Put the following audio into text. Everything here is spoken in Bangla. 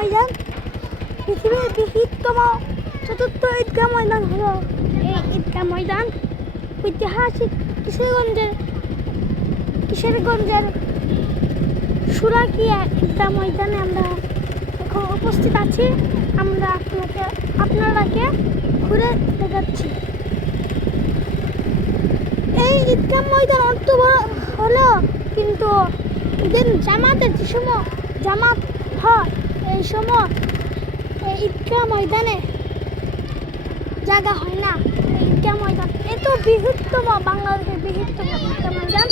ময়দান। পৃথিবীর বৃহত্তম চতুর্থ ঈদগাহ ময়দান হলো এই ঈদগাহ ময়দান। ঐতিহাসিক কিশোরগঞ্জের সুরাকিয়া ঈদগাহ ময়দানে আমরা এখন উপস্থিত আছি। আমরা আপনারাকে ঘুরে দেখাচ্ছি। এই ঈদগাহ ময়দান অত বড় হলো, কিন্তু জামাতের যে সময় জামাত হয় এই সময় এই ঈদগাহ ময়দানে জায়গা হয় না। এই ঈদগাহ ময়দান এত বৃহত্তম, বাংলাদেশের বৃহত্তম ঈদগাহ ময়দান।